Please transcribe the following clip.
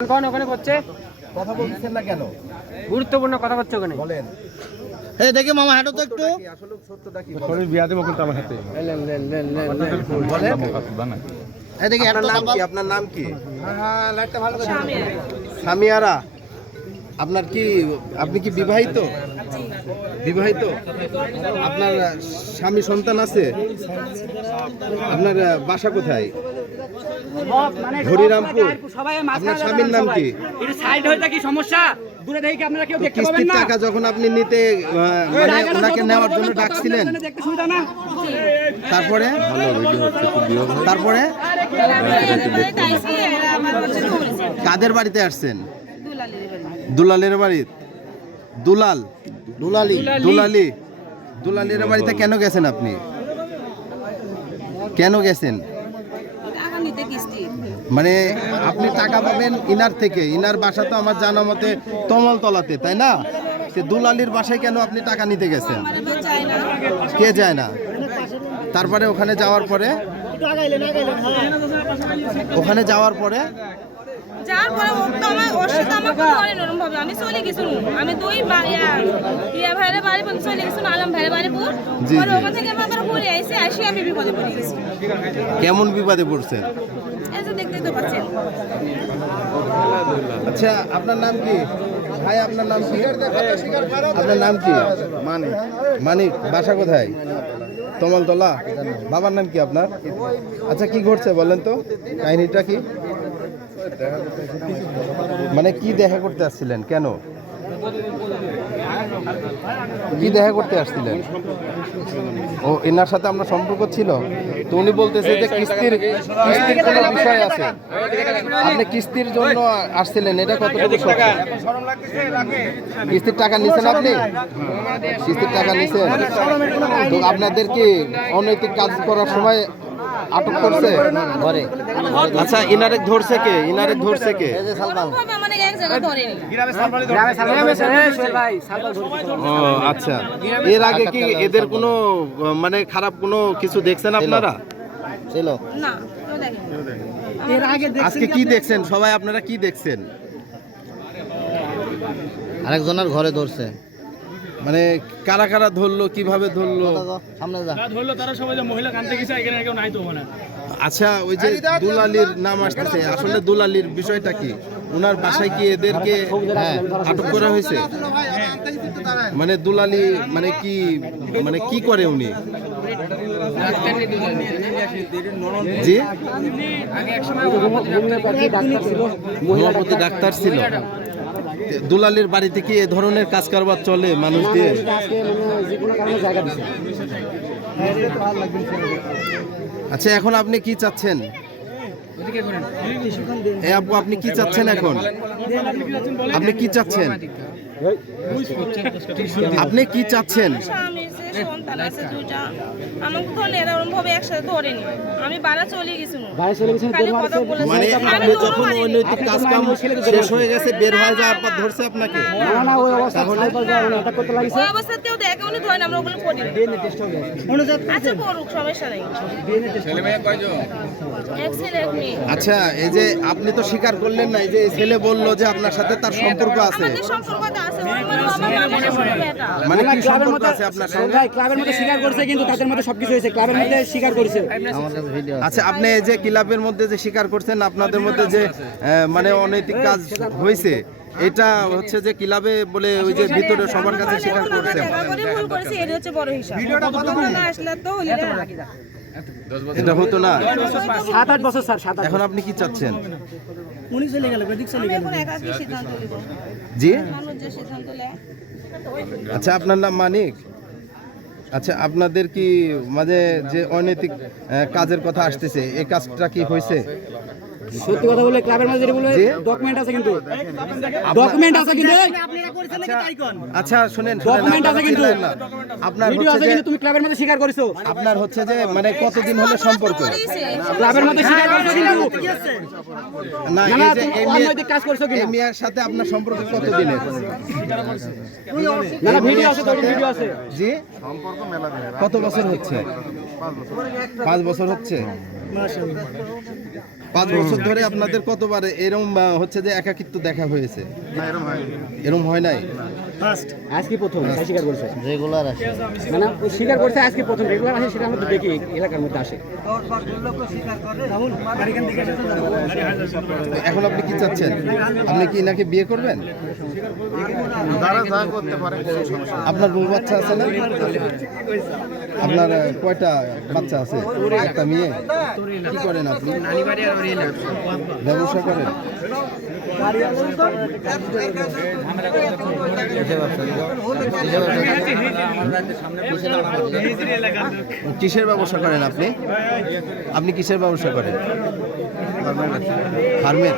কোন ওখানে করছে কথা বলছেন না কেন? গুরুত্বপূর্ণ কথা করছে ওখানে বলেন। এই দেখি মামা হাঁটো তো একটু। আসলে সত্যটা কি? শরীর বিয়া দেবো কিন্তু আমার হাতে বলেন। এই দেখি আপনার হাঁটো নাম কি? আপনার নাম কি? সামিয়ারা। আপনার কি, আপনি কি বিবাহিত? বিবাহিত? আপনার স্বামী সন্তান আছে? আপনার বাসা কোথায়? হরিরামপুর। আপনার স্বামীর নাম কি? কিস্তির টাকা যখন আপনি নিতে মানে ওনাকে নেওয়ার জন্য ডাকছিলেন, তারপরে তারপরে কাদের বাড়িতে আসছেন? দুলালের বাড়ি। দুলাল দুলালি দুলালের বাড়িতে কেন গেছেন আপনি? কেন গেছেন? মানে আপনি টাকা পাবেন ইনার থেকে। ইনার বাসা তো আমার জানা মতে তমলতলাতে, তাই না? সে দুলালির বাসায় কেন আপনি টাকা নিতে গেছেন? কে যায় না? তারপরে ওখানে যাওয়ার পরে আমি চলে গেছি, আমি দুই ইয়া ভাইয়ের বাড়ি পর্যন্ত চলে গেছি, আলম ভাইয়ের বাড়ি পুর। ওখান থেকে আবার ঘুরে আসি আমি বিপদে পড়ে গেছি। কেমন বিপদে পড়ছেন? এই যে দেখতেই তো পাচ্ছেন। আচ্ছা, আপনার নাম কি ভাই? আপনার নাম কি? আপনার নাম কি? মানিক। মানিক, বাসা কোথায়? তমলতলা। বাবার নাম কি আপনার? আচ্ছা, কি ঘটছে বলেন তো, কাহিনীটা কি? মানে কি দেখা করতে আসছিলেন? কেন কি দেখা করতে আসছিলেন? ও, এনার সাথে আপনার সম্পর্ক ছিল? তো উনি বলতেছে যে কিস্তির কোনো বিষয় আছে, আপনি কিস্তির জন্য আসছিলেন, এটা কতটুকু সত্য? কিস্তির টাকা নিছেন আপনি? কিস্তির টাকা নিছেন? তো আপনাদের কি অনৈতিক কাজ করার সময় আটক করছে ঘরে? আচ্ছা, ইনারে ধরছে কে? ইনারে ধরছে কে? ও আচ্ছা, এর আগে কি এদের কোনো মানে খারাপ কোনো কিছু দেখছেন আপনারা? ছিল না, আজকে কি দেখছেন সবাই? আপনারা কি দেখছেন? আরেকজনের ঘরে ধরছে। মানে কারা কারা ধরলো, কিভাবে ধরলো? সামনে যা ধরলো তারা সবাই, যে মহিলা কানতে গেছে, এখানে কেউ নাই তো মানে। আচ্ছা, ওই যে দুলালির নাম আসতেছে, আসলে দুলালির বিষয়টা কি? ওনার বাসায় কি এদেরকে আটক করা হয়েছে? মানে দুলালি মানে কি করে উনি? জি, হোমিওপ্যাথি ডাক্তার ছিল। দুলালির বাড়িতে কি এ ধরনের কাজ কারবার চলে মানুষ দিয়ে? আচ্ছা, এখন আপনি কি চাচ্ছেন? আপু, আপনি কি চাচ্ছেন এখন? আপনি কি চাচ্ছেন? আপনি কি চাচ্ছেন? সন্তান আছে দুইটা, আমাকে তো এরকম ভাবে একসাথে ধরেনি, আমি বাড়া চলে গেছি। মানে আপনি যখন অনৈতিক কাজ কাম শেষ হয়ে গেছে, বের হয়ে যাওয়ার পর ধরছে আপনাকে? ওই অবস্থায় কেউ দেখে উনি ধরেন, আমরা ওগুলো করি। আচ্ছা, করুক, সমস্যা নেই। এক ছেলে এক মেয়ে। আচ্ছা, এই যে আপনি তো স্বীকার করলেন না, এই যে ছেলে বললো যে আপনার সাথে তার সম্পর্ক আছে, আমাদের সম্পর্কটা আছে, ওর মানে বাবা মায়ের এটা। মানে কি সম্পর্ক আছে আপনার সঙ্গে? ক্লাবের মধ্যে স্বীকার করছে, কিন্তু তাদের মধ্যে সবকিছু হয়েছে, ক্লাবের মধ্যে স্বীকার করেছে। আমার কাছে ভিডিও আছে। আচ্ছা, আপনি এই যে ক্লাবের মধ্যে যে স্বীকার করছেন আপনাদের মধ্যে যে মানে অনৈতিক কাজ হয়েছে, এটা হচ্ছে যে ক্লাবে বলে ওই যে ভিতরে সবার কাছে স্বীকার করছেন? ভুল করেছে, এটা হচ্ছে বড় হিসাব। না আসলে তো হইলে এটা হতো না। 7-8 বছর স্যার, 7-8। এখন আপনি কি চাচ্ছেন? উনি চলে গেল, বেদিক চলে আমি গেল। এখন একা কি সিদ্ধান্ত নিব? জি, মানুষ যে সিদ্ধান্ত নেয়। আচ্ছা, আপনার নাম মানিক। আচ্ছা, আপনাদের কি মাঝে যে অনৈতিক কাজের কথা আসতেছে, এই কাজটা কি হয়েছে? সত্যি কথা বলে ক্লাবের মধ্যে যেটা বলে ডকুমেন্ট আছে, কিন্তু ডকুমেন্ট আছে, কিন্তু আচ্ছা শুনেন, ডকুমেন্ট আছে, কিন্তু আপনার ভিডিও হচ্ছে আছে, যে কিন্তু তুমি ক্লাবের মধ্যে স্বীকার করেছো। আপনার হচ্ছে যে মানে কতদিন হলে সম্পর্ক? ক্লাবের মধ্যে স্বীকার করেছো, কিন্তু না, না, এই না, যে তুমি অনৈতিক কাজ করছো এই কিনা? মেয়ের সাথে আপনার সম্পর্ক কতদিনের? না, না, ভিডিও আছে, তোর ভিডিও আছে। জি, কত বছর হচ্ছে? 5 বছর হচ্ছে। 5 বছর ধরে আপনাদের কতবার এরকম হচ্ছে যে একাকিত্ব দেখা হয়েছে? এরকম হয় নাই? আজকে প্রথম তাই স্বীকার করছে, রেগুলার আসে। মানে ও স্বীকার করছে আজকে প্রথম, রেগুলার আসে সেটা আমরা তো দেখি এলাকার মধ্যে আসে। এখন আপনি কি চাচ্ছেন? আপনি কি নাকি বিয়ে করবেন? আপনার বউ বাচ্চা আছে না? আপনার কয়টা বাচ্চা আছে? একটা মেয়ে। কি করেন আপনি? ব্যবসা করেন? কিসের ব্যবসা করেন আপনি? আপনি কিসের ব্যবসা করেন? ফার্মের।